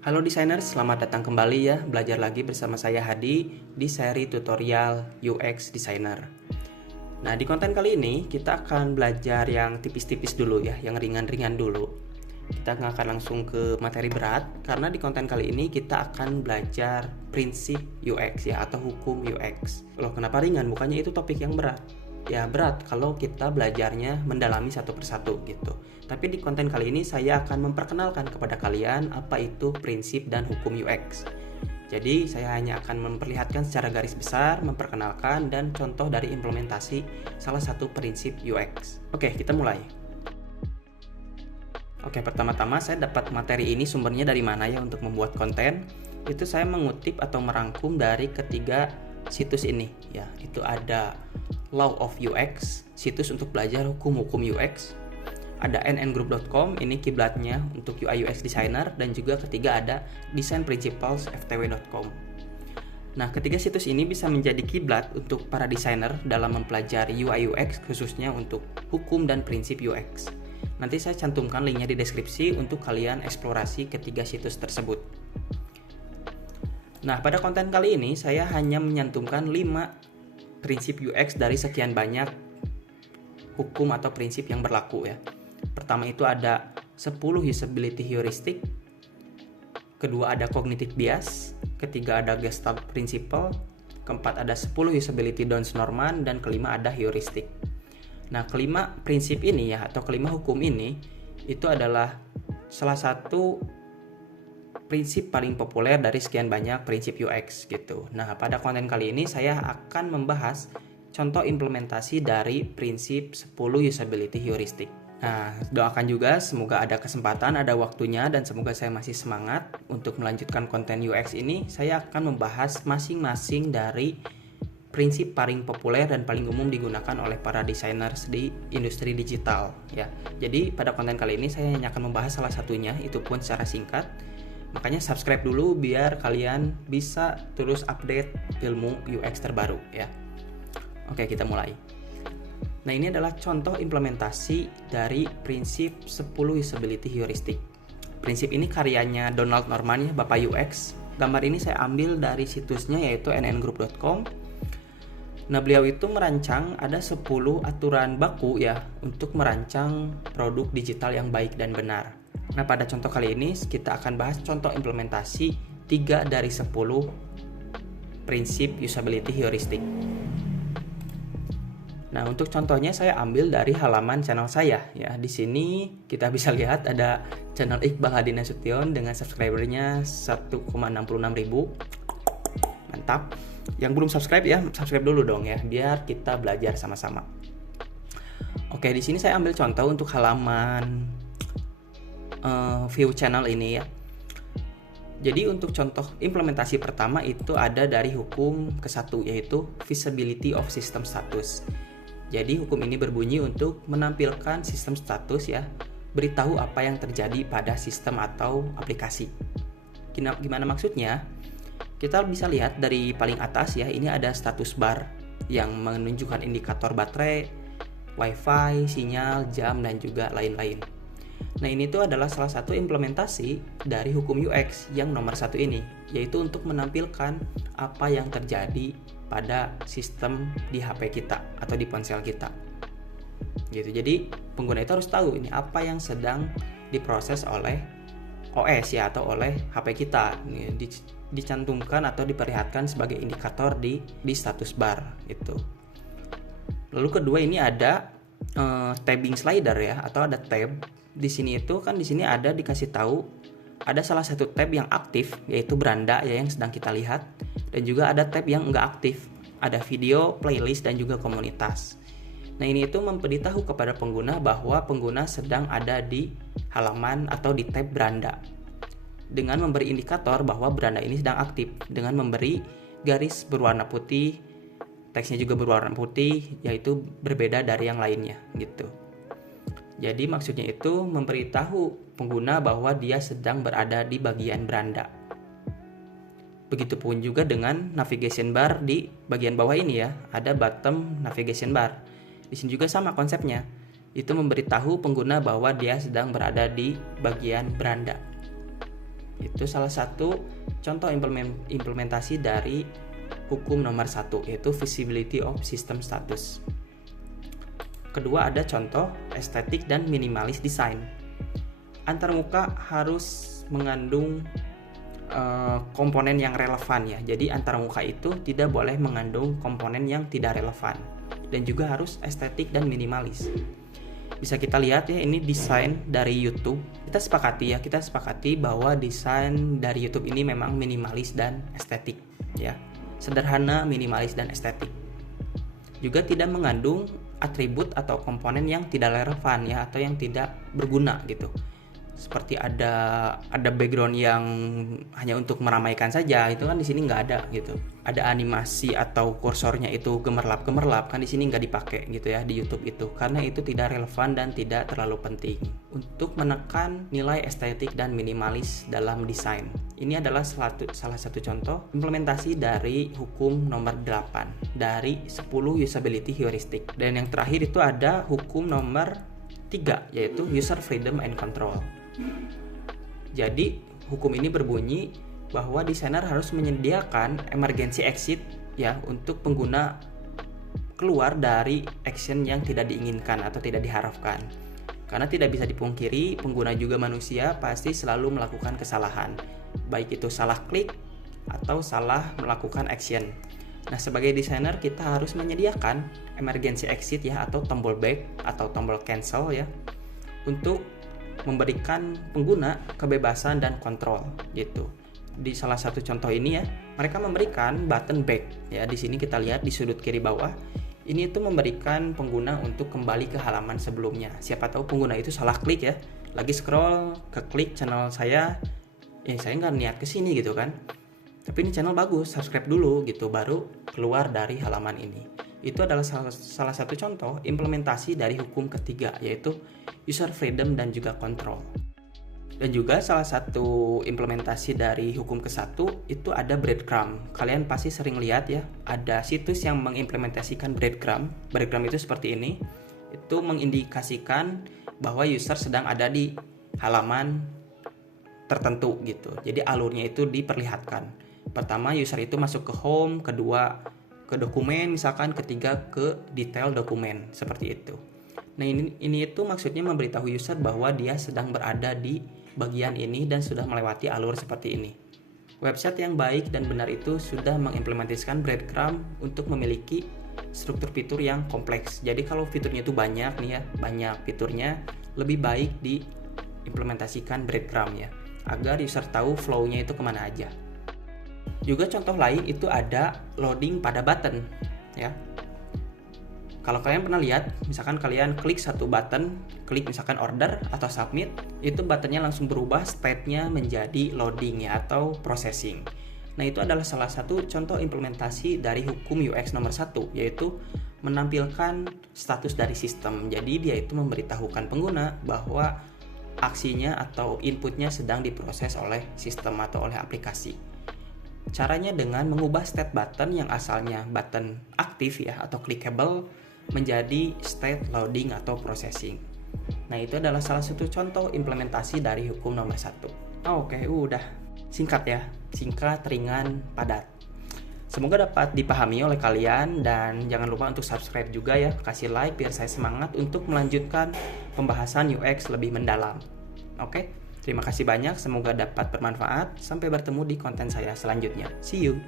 Halo desainer, selamat datang kembali ya, belajar lagi bersama saya Hadi di seri tutorial UX Designer. Nah, di konten kali ini kita akan belajar yang tipis-tipis dulu ya, yang ringan-ringan dulu. Kita nggak akan langsung ke materi berat, karena di konten kali ini kita akan belajar prinsip UX ya, atau hukum UX. Loh, kenapa ringan? Bukannya itu topik yang berat? Ya berat kalau kita belajarnya mendalami satu persatu gitu. Tapi di konten kali ini saya akan memperkenalkan kepada kalian apa itu prinsip dan hukum UX. Jadi saya hanya akan memperlihatkan secara garis besar, memperkenalkan dan contoh dari implementasi salah satu prinsip UX. Oke, kita mulai. Oke, pertama-tama saya dapat materi ini sumbernya dari mana ya untuk membuat konten. Itu saya mengutip atau merangkum dari ketiga situs ini ya. Itu ada Law of UX, situs untuk belajar hukum-hukum UX. Ada nngroup.com, ini kiblatnya untuk UI UX designer, dan juga ketiga ada designprinciples.ftw.com. Nah, ketiga situs ini bisa menjadi kiblat untuk para desainer dalam mempelajari UI UX, khususnya untuk hukum dan prinsip UX. Nanti saya cantumkan linknya di deskripsi untuk kalian eksplorasi ketiga situs tersebut. Nah, pada konten kali ini saya hanya menyantumkan 5 prinsip UX dari sekian banyak hukum atau prinsip yang berlaku ya. Pertama itu ada 10 usability heuristic, kedua ada cognitive bias, ketiga ada Gestalt principle, keempat ada 10 usability Downs Norman, dan kelima ada heuristic. Nah, kelima prinsip ini ya, atau kelima hukum ini itu adalah salah satu prinsip paling populer dari sekian banyak prinsip UX gitu. Nah, pada konten kali ini saya akan membahas contoh implementasi dari prinsip 10 usability heuristic. Nah, doakan juga semoga ada kesempatan, ada waktunya, dan semoga saya masih semangat untuk melanjutkan konten UX ini. Saya akan membahas masing-masing dari prinsip paling populer dan paling umum digunakan oleh para designers di industri digital ya. Jadi pada konten kali ini saya hanya akan membahas salah satunya, itu pun secara singkat. Makanya subscribe dulu biar kalian bisa terus update ilmu UX terbaru ya. Oke, kita mulai. Nah, ini adalah contoh implementasi dari prinsip 10 usability heuristic. Prinsip ini karyanya Donald Norman ya, Bapak UX. Gambar ini saya ambil dari situsnya yaitu nngroup.com. Nah, beliau itu merancang ada 10 aturan baku ya untuk merancang produk digital yang baik dan benar. Nah, pada contoh kali ini kita akan bahas contoh implementasi 3 dari 10 prinsip usability heuristic. Nah, untuk contohnya saya ambil dari halaman channel saya ya. Di sini kita bisa lihat ada channel Iqbal Hadi Nasution dengan subscribernya 1,66 ribu. Mantap. Yang belum subscribe ya, subscribe dulu dong ya, biar kita belajar sama-sama. Oke, di sini saya ambil contoh untuk halaman view channel ini ya. Jadi untuk contoh implementasi pertama itu ada dari hukum ke-1 yaitu visibility of system status. Jadi hukum ini berbunyi untuk menampilkan sistem status ya, beritahu apa yang terjadi pada sistem atau aplikasi. Gimana maksudnya? Kita bisa lihat dari paling atas ya, ini ada status bar yang menunjukkan indikator baterai, wifi, sinyal, jam, dan juga lain-lain. Nah, ini tuh adalah salah satu implementasi dari hukum UX yang nomor 1 ini, yaitu untuk menampilkan apa yang terjadi pada sistem di HP kita atau di ponsel kita. Gitu. Jadi, pengguna itu harus tahu ini apa yang sedang diproses oleh OS ya, atau oleh HP kita. Ini dicantumkan atau diperlihatkan sebagai indikator di status bar itu. Lalu kedua ini ada tabbing slider ya, atau ada tab. Di sini ada dikasih tahu ada salah satu tab yang aktif yaitu beranda ya, yang sedang kita lihat, dan juga ada tab yang enggak aktif, ada video, playlist, dan juga komunitas. Nah, ini itu memberitahu kepada pengguna bahwa pengguna sedang ada di halaman atau di tab beranda, dengan memberi indikator bahwa beranda ini sedang aktif dengan memberi garis berwarna putih, teksnya juga berwarna putih, yaitu berbeda dari yang lainnya gitu. Jadi maksudnya itu memberitahu pengguna bahwa dia sedang berada di bagian beranda. Begitupun juga dengan navigation bar di bagian bawah ini ya, ada bottom navigation bar. Di sini juga sama konsepnya. Itu memberitahu pengguna bahwa dia sedang berada di bagian beranda. Itu salah satu contoh implementasi dari hukum nomor 1, yaitu visibility of system status. Kedua, ada contoh estetik dan minimalis design. Antarmuka harus mengandung komponen yang relevan ya. Jadi antarmuka itu tidak boleh mengandung komponen yang tidak relevan, dan juga harus estetik dan minimalis. Bisa kita lihat ya, ini desain dari YouTube. Kita sepakati bahwa desain dari YouTube ini memang minimalis dan estetik ya. Sederhana, minimalis dan estetik. Juga tidak mengandung atribut atau komponen yang tidak relevan ya, atau yang tidak berguna gitu. Seperti ada background yang hanya untuk meramaikan saja, itu kan di sini nggak ada gitu. Ada animasi atau kursornya itu gemerlap kan di sini nggak dipakai gitu ya di YouTube itu, karena itu tidak relevan dan tidak terlalu penting untuk menekan nilai estetik dan minimalis dalam desain. Ini adalah salah satu contoh implementasi dari hukum nomor 8 dari 10 usability heuristic. Dan yang terakhir itu ada hukum nomor 3, yaitu user freedom and control. Jadi hukum ini berbunyi bahwa desainer harus menyediakan emergency exit ya, untuk pengguna keluar dari action yang tidak diinginkan atau tidak diharapkan. Karena tidak bisa dipungkiri, pengguna juga manusia, pasti selalu melakukan kesalahan, baik itu salah klik atau salah melakukan action. Nah, sebagai desainer kita harus menyediakan emergency exit ya, atau tombol back atau tombol cancel ya, untuk memberikan pengguna kebebasan dan kontrol gitu. Di salah satu contoh ini ya, mereka memberikan button back ya. Di sini kita lihat di sudut kiri bawah, ini itu memberikan pengguna untuk kembali ke halaman sebelumnya. Siapa tahu pengguna itu salah klik ya, lagi scroll ke klik channel saya nggak niat kesini gitu kan, tapi ini channel bagus, subscribe dulu gitu, baru keluar dari halaman ini. Itu adalah salah satu contoh implementasi dari hukum ketiga, yaitu user freedom dan juga control. Dan juga salah satu implementasi dari hukum ke-1 itu ada breadcrumb. Kalian pasti sering lihat ya, ada situs yang mengimplementasikan breadcrumb. Breadcrumb itu seperti ini. Itu mengindikasikan bahwa user sedang ada di halaman tertentu gitu. Jadi alurnya itu diperlihatkan. Pertama, user itu masuk ke home, kedua ke dokumen, misalkan ketiga ke detail dokumen, seperti itu. Nah, ini itu maksudnya memberitahu user bahwa dia sedang berada di bagian ini dan sudah melewati alur seperti ini. Website yang baik dan benar itu sudah mengimplementasikan breadcrumb untuk memiliki struktur fitur yang kompleks. Jadi kalau fiturnya itu banyak nih ya, banyak fiturnya, lebih baik diimplementasikan breadcrumb ya, agar user tahu flow-nya itu kemana aja. Juga contoh lain itu ada loading pada button ya. Kalau kalian pernah lihat, misalkan kalian klik satu button, klik misalkan order atau submit, itu buttonnya langsung berubah state-nya menjadi loading ya, atau processing. Nah, itu adalah salah satu contoh implementasi dari hukum UX nomor 1, yaitu menampilkan status dari sistem. Jadi dia itu memberitahukan pengguna bahwa aksinya atau inputnya sedang diproses oleh sistem atau oleh aplikasi. Caranya dengan mengubah state button yang asalnya button aktif ya atau clickable menjadi state loading atau processing. Nah, itu adalah salah satu contoh implementasi dari hukum nomor 1. Oke, udah. Singkat ya, singkat, ringan, padat. Semoga dapat dipahami oleh kalian, dan jangan lupa untuk subscribe juga ya, kasih like biar saya semangat untuk melanjutkan pembahasan UX lebih mendalam. Oke? Terima kasih banyak, semoga dapat bermanfaat. Sampai bertemu di konten saya selanjutnya. See you!